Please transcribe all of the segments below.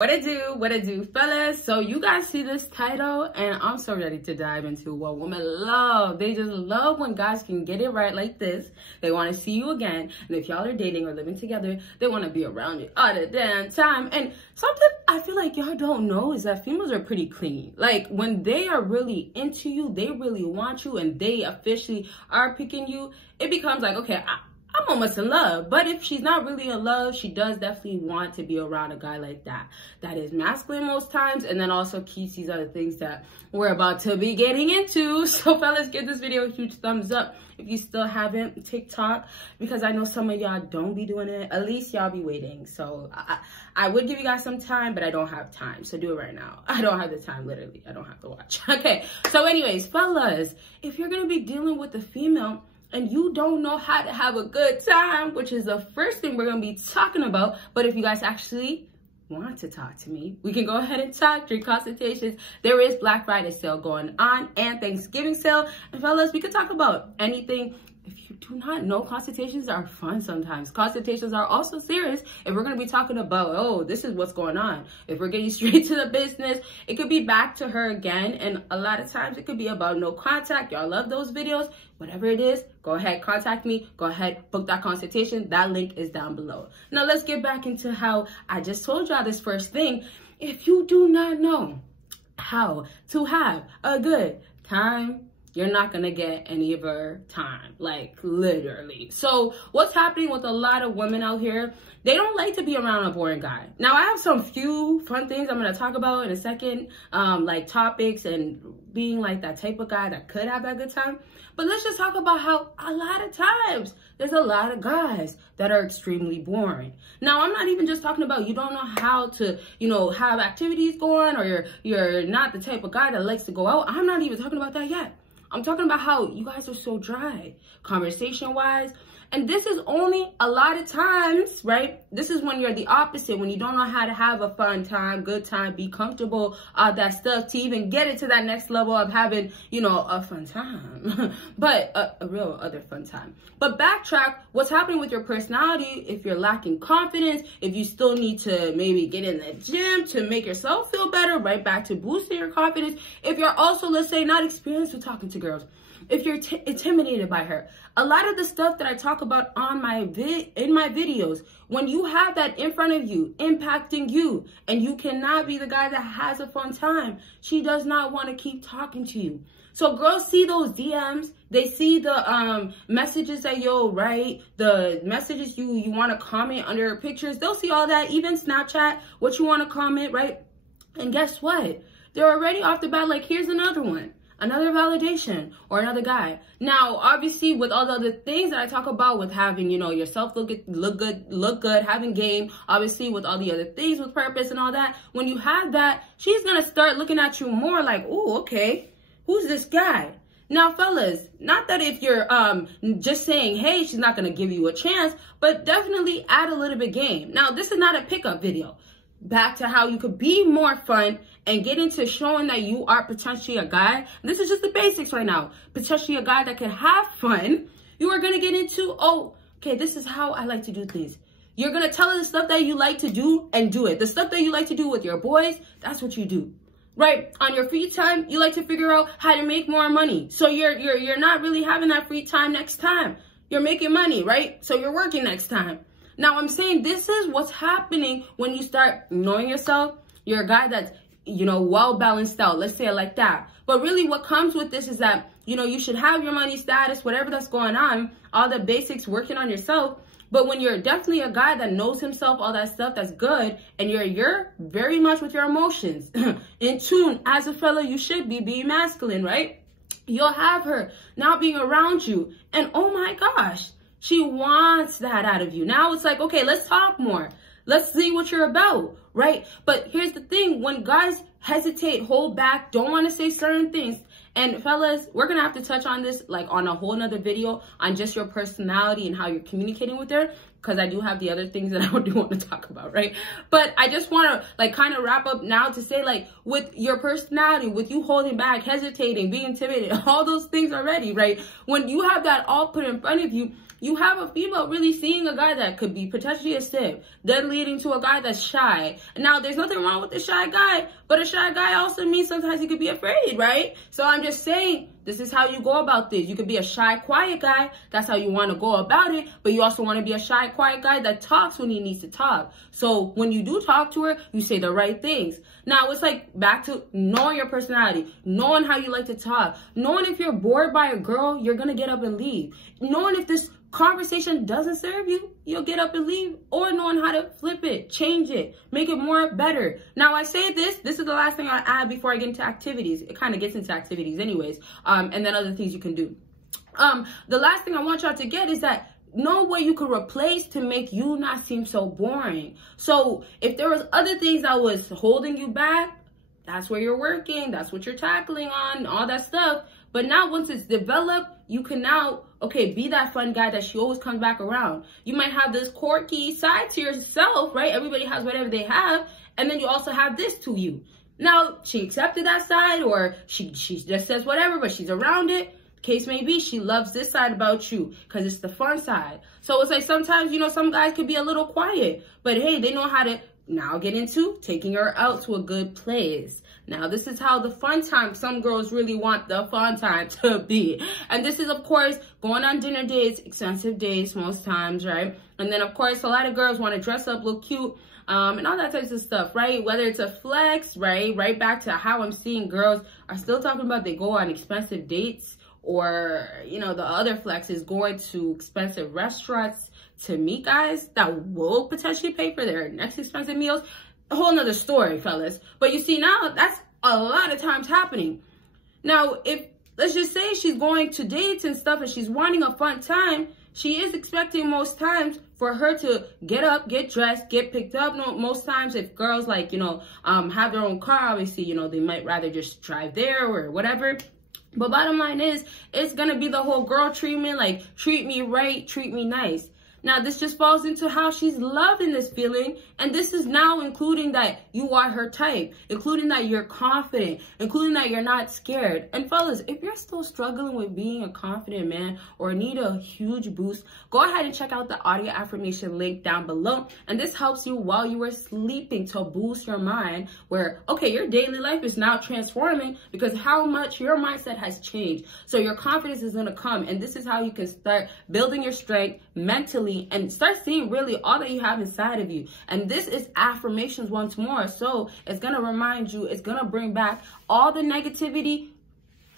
What it do, fellas? So you guys see this title, and I'm so ready to dive into what women love. They just love when guys can get it right like this. They want to see you again, and if y'all are dating or living together, they want to be around you all the damn time. And something I feel like y'all don't know is that females are pretty clingy. Like, when they are really into you, they really want you, and they officially are picking you, it becomes like, okay, I'm almost in love. But if she's not really in love, she does definitely want to be around a guy like that. That is masculine most times, and then also keeps these other things that we're about to be getting into. So fellas, give this video a huge thumbs up if you still haven't. TikTok, because I know some of y'all don't be doing it. At least y'all be waiting. So I would give you guys some time, but I don't have time. So do it right now. I don't have the time, literally. I don't have to watch. Okay, so anyways, fellas, if you're gonna be dealing with a female and you don't know how to have a good time, which is the first thing we're gonna be talking about, but if you guys actually want to talk to me, we can go ahead and talk during consultations. There is Black Friday sale going on and Thanksgiving sale, and fellas, we could talk about anything. If you do not know, consultations are fun sometimes. Consultations are also serious if we're going to be talking about, oh, this is what's going on. If we're getting straight to the business, it could be back to her again. And a lot of times it could be about no contact. Y'all love those videos. Whatever it is, go ahead, contact me. Go ahead, book that consultation. That link is down below. Now let's get back into how I just told y'all this first thing. If you do not know how to have a good time, you're not gonna get any of her time, like literally. So what's happening with a lot of women out here, they don't like to be around a boring guy. Now I have some few fun things I'm gonna talk about in a second, like topics and being like that type of guy that could have that good time. But let's just talk about how a lot of times there's a lot of guys that are extremely boring. Now, I'm not even just talking about you don't know how to, have activities going, or you're not the type of guy that likes to go out. I'm not even talking about that yet. I'm talking about how you guys are so dry, conversation-wise. And this is only a lot of times, right? This is when you're the opposite, when you don't know how to have a fun time, good time, be comfortable, all that stuff to even get it to that next level of having, a fun time, but a real other fun time. But backtrack, what's happening with your personality, if you're lacking confidence, if you still need to maybe get in the gym to make yourself feel better, right back to boosting your confidence. If you're also, let's say, not experienced with talking to girls, if you're intimidated by her, a lot of the stuff that I talk about on in my videos, when you have that in front of you, impacting you, and you cannot be the guy that has a fun time, she does not want to keep talking to you. So girls see those DMs, they see the messages that you'll write, the messages you want to comment under pictures, they'll see all that, even Snapchat, what you want to comment, right? And guess what? They're already off the bat like, here's another one. Another validation or another guy. Now, obviously, with all the other things that I talk about, with having, yourself look good, having game, obviously with all the other things with purpose and all that, when you have that, she's going to start looking at you more like, oh, okay, who's this guy? Now, fellas, not that if you're just saying, hey, she's not going to give you a chance, but definitely add a little bit game. Now, this is not a pickup video. Back to how you could be more fun and get into showing that you are potentially a guy. This is just the basics right now. Potentially a guy that can have fun. You are going to get into, oh, okay, this is how I like to do things. You're going to tell her the stuff that you like to do and do it. The stuff that you like to do with your boys, that's what you do. Right? On your free time, you like to figure out how to make more money. So you're not really having that free time next time. You're making money, right? So you're working next time. Now, I'm saying this is what's happening when you start knowing yourself. You're a guy that's, well-balanced out. Let's say it like that. But really what comes with this is that, you should have your money status, whatever that's going on, all the basics, working on yourself. But when you're definitely a guy that knows himself, all that stuff, that's good. And you're very much with your emotions in tune. As a fella, you should be being masculine, right? You'll have her now being around you. And oh my gosh. She wants that out of you. Now it's like, okay, let's talk more. Let's see what you're about, right? But here's the thing. When guys hesitate, hold back, don't want to say certain things. And fellas, we're going to have to touch on this like on a whole nother video on just your personality and how you're communicating with her. Because I do have the other things that I do want to talk about, right? But I just want to kind of wrap up now to say with your personality, with you holding back, hesitating, being intimidated, all those things already, right? When you have that all put in front of you, you have a female really seeing a guy that could be potentially a simp, then leading to a guy that's shy. Now, there's nothing wrong with the shy guy, but a shy guy also means sometimes he could be afraid, right? So I'm just saying, this is how you go about this. You could be a shy, quiet guy. That's how you want to go about it. But you also want to be a shy, quiet guy that talks when he needs to talk. So when you do talk to her, you say the right things. Now, it's like back to knowing your personality, knowing how you like to talk, knowing if you're bored by a girl, you're going to get up and leave. Knowing if this conversation doesn't serve you, you'll get up and leave, or knowing how to flip it, change it, make it more better. Now, I say this is the last thing I add before I get into activities. It kind of gets into activities anyways, and then other things you can do. The last thing I want y'all to get is that know what you could replace to make you not seem so boring. So if there was other things that was holding you back, that's where you're working, that's what you're tackling on, all that stuff. But now once it's developed, you can now, okay, be that fun guy that she always comes back around. You might have this quirky side to yourself, right? Everybody has whatever they have. And then you also have this to you. Now, she accepted that side, or she just says whatever, but she's around it. Case may be, she loves this side about you because it's the fun side. So it's like sometimes, you know, some guys could be a little quiet, but hey, they know how to now get into taking her out to a good place. Now, this is how the fun time, some girls really want the fun time to be. And this is, of course, going on dinner dates, expensive dates most times, right? And then, of course, a lot of girls want to dress up, look cute, and all that types of stuff, right? Whether it's a flex, right? Right back to how I'm seeing girls are still talking about they go on expensive dates, or, you know, the other flex is going to expensive restaurants to meet guys that will potentially pay for their next expensive meals. A whole nother story, fellas. But you see, now that's a lot of times happening. Now, if, let's just say she's going to dates and stuff and she's wanting a fun time, she is expecting most times for her to get up, get dressed, get picked up. No, most times if girls like, you know, have their own car, obviously, you know, they might rather just drive there or whatever. But bottom line is, it's going to be the whole girl treatment, like treat me right, treat me nice. Now, this just falls into how she's loving this feeling. And this is now including that you are her type, including that you're confident, including that you're not scared. And fellas, if you're still struggling with being a confident man or need a huge boost, go ahead and check out the audio affirmation link down below. And this helps you while you are sleeping to boost your mind where, okay, your daily life is now transforming because how much your mindset has changed. So your confidence is going to come. And this is how you can start building your strength mentally and start seeing really all that you have inside of you. And this is affirmations once more. So it's going to remind you, it's going to bring back all the negativity,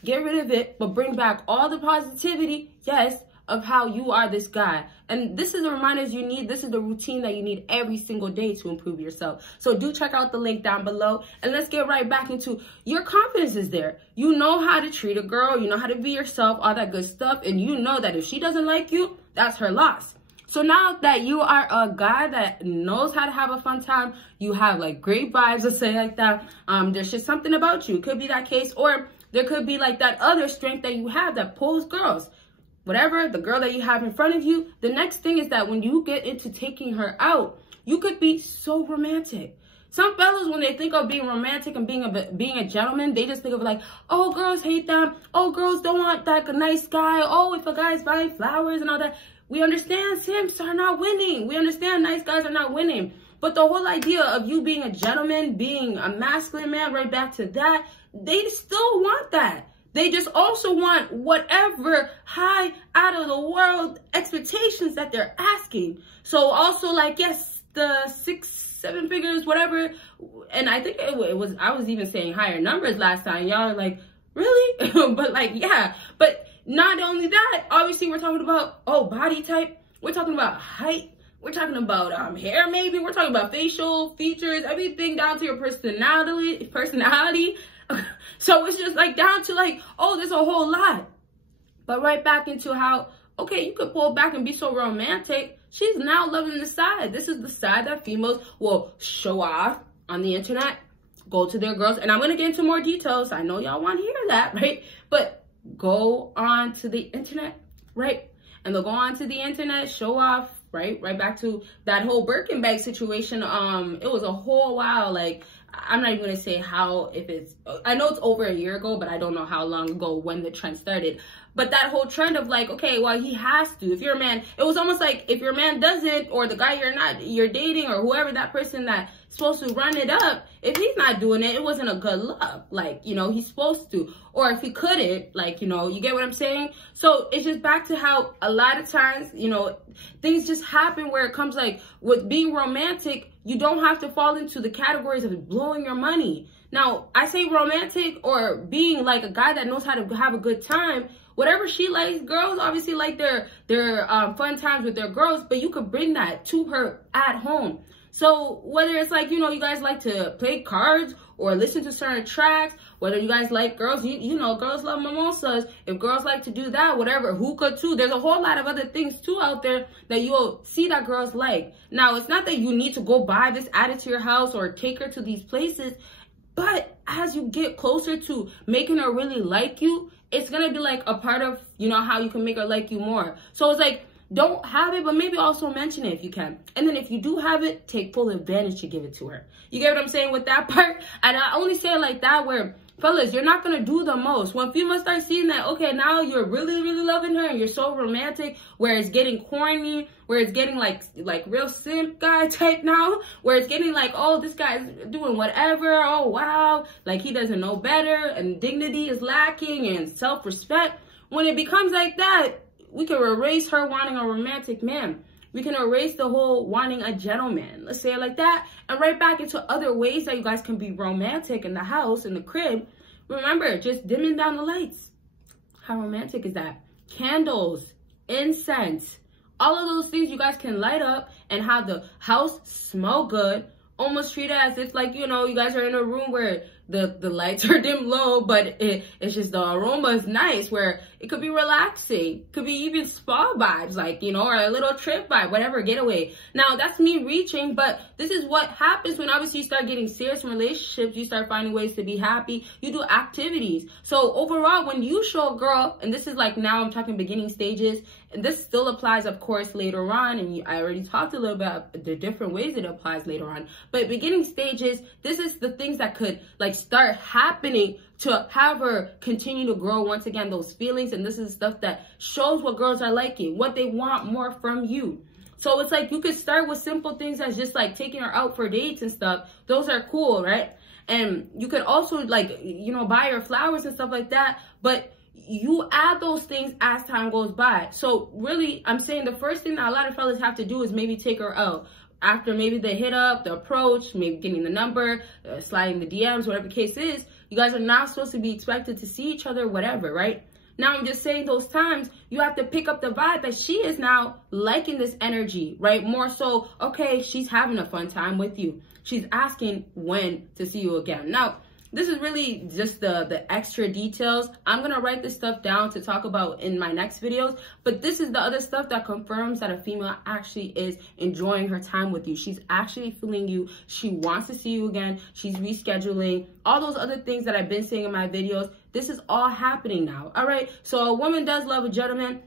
get rid of it, but bring back all the positivity, yes, of how you are this guy. And this is the reminders you need. This is the routine that you need every single day to improve yourself. So do check out the link down below. And let's get right back into your confidence is there. You know how to treat a girl. You know how to be yourself, all that good stuff. And you know that if she doesn't like you, that's her loss. So now that you are a guy that knows how to have a fun time, you have like great vibes, let's say like that, there's just something about you. It could be that case, or there could be like that other strength that you have that pulls girls. Whatever, the girl that you have in front of you, the next thing is that when you get into taking her out, you could be so romantic. Some fellas, when they think of being romantic and being a gentleman, they just think of like, oh, girls hate them. Oh, girls don't want that nice guy. Oh, if a guy's buying flowers and all that. We understand simps are not winning. We understand nice guys are not winning. But the whole idea of you being a gentleman, being a masculine man, right back to that, they still want that. They just also want whatever high out of the world expectations that they're asking. So also like, yes, the 6, 7 figures, whatever. And I think it was, I was even saying higher numbers last time. Y'all are like, really? But like, yeah, but not only that, obviously we're talking about, oh, body type. We're talking about height. We're talking about hair maybe. We're talking about facial features, everything down to your personality. So it's just like down to like, oh, there's a whole lot. But right back into how, okay, you could pull back and be so romantic. She's now loving the side. This is the side that females will show off on the internet, go to their girls. And I'm going to get into more details. I know y'all want to hear that, right? But go on to the internet, right? And they'll go on to the internet, show off, right? Right back to that whole Birkin bag situation. It was a whole while, like, I'm not even gonna say how, if it's, I know it's over a year ago, but I don't know how long ago when the trend started. But that whole trend of like, okay, well, he has to. If you're a man, it was almost like if your man doesn't, or the guy you're dating, or whoever, that person that's supposed to run it up, if he's not doing it, it wasn't a good look. Like, you know, he's supposed to. Or if he couldn't, like, you know, you get what I'm saying? So it's just back to how a lot of times, you know, things just happen where it comes like with being romantic, you don't have to fall into the categories of blowing your money. Now, I say romantic or being like a guy that knows how to have a good time. Whatever she likes, girls obviously like their fun times with their girls, but you could bring that to her at home. So whether it's like, you know, you guys like to play cards or listen to certain tracks, whether you guys like girls, you know, girls love mimosas. If girls like to do that, whatever, hookah too. There's a whole lot of other things too out there that you'll see that girls like. Now, it's not that you need to go buy this, add it to your house, or take her to these places. But as you get closer to making her really like you, it's going to be like a part of, you know, how you can make her like you more. So it's like, don't have it, but maybe also mention it if you can. And then if you do have it, take full advantage to give it to her. You get what I'm saying with that part? And I only say it like that where, fellas, you're not going to do the most. When females start seeing that, okay, now you're really, really loving her and you're so romantic, where it's getting corny, where it's getting like real simp guy type now, where it's getting like, oh, this guy's doing whatever, oh, wow, like he doesn't know better, and dignity is lacking, and self-respect. When it becomes like that, we can erase her wanting a romantic man. We can erase the whole wanting a gentleman. Let's say it like that. And right back into other ways that you guys can be romantic in the house, in the crib. Remember, just dimming down the lights. How romantic is that? Candles, incense, all of those things you guys can light up and have the house smell good. Almost treat it as if, like, you know, you guys are in a room where the lights are dim low, but it's just the aroma is nice, where it could be relaxing, could be even spa vibes, like, you know, or a little trip vibe, whatever, getaway. Now, that's me reaching, but this is what happens when obviously you start getting serious in relationships. You start finding ways to be happy. You do activities. So overall, when you show a girl, and this is like, now I'm talking beginning stages, and this still applies, of course, later on, and I already talked a little bit about the different ways it applies later on. But beginning stages, this is the things that could like start happening to have her continue to grow once again those feelings. And this is stuff that shows what girls are liking, what they want more from you. So it's like you could start with simple things as just like taking her out for dates and stuff. Those are cool, right? And you could also, like, you know, buy her flowers and stuff like that. But you add those things as time goes by. So really, I'm saying the first thing that a lot of fellas have to do is maybe take her out. After maybe the hit up, the approach, maybe getting the number, sliding the DMs, whatever the case is, you guys are not supposed to be expected to see each other, whatever, right? Now, I'm just saying those times, you have to pick up the vibe that she is now liking this energy, right? More so, okay, she's having a fun time with you. She's asking when to see you again. Now, this is really just the extra details. I'm going to write this stuff down to talk about in my next videos. But this is the other stuff that confirms that a female actually is enjoying her time with you. She's actually feeling you. She wants to see you again. She's rescheduling. All those other things that I've been saying in my videos. This is all happening now. All right. So a woman does love a gentleman.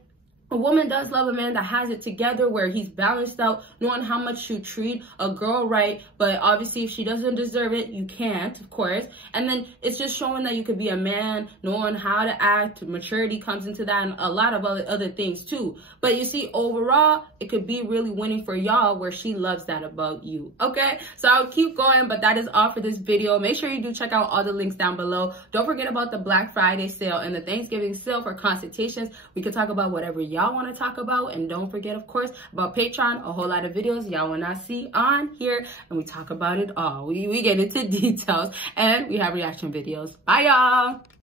A woman does love a man that has it together, where he's balanced out, knowing how much to treat a girl right. But obviously, if she doesn't deserve it, you can't, of course. And then it's just showing that you could be a man, knowing how to act. Maturity comes into that, and a lot of other things too. But you see, overall, it could be really winning for y'all, where she loves that about you. Okay, so I'll keep going, but that is all for this video. Make sure you do check out all the links down below. Don't forget about the Black Friday sale and the Thanksgiving sale for consultations. We can talk about whatever y'all want to talk about, and don't forget, of course, about Patreon. A whole lot of videos y'all will not see on here, and we talk about it all. We get into details, and we have reaction videos. Bye, y'all.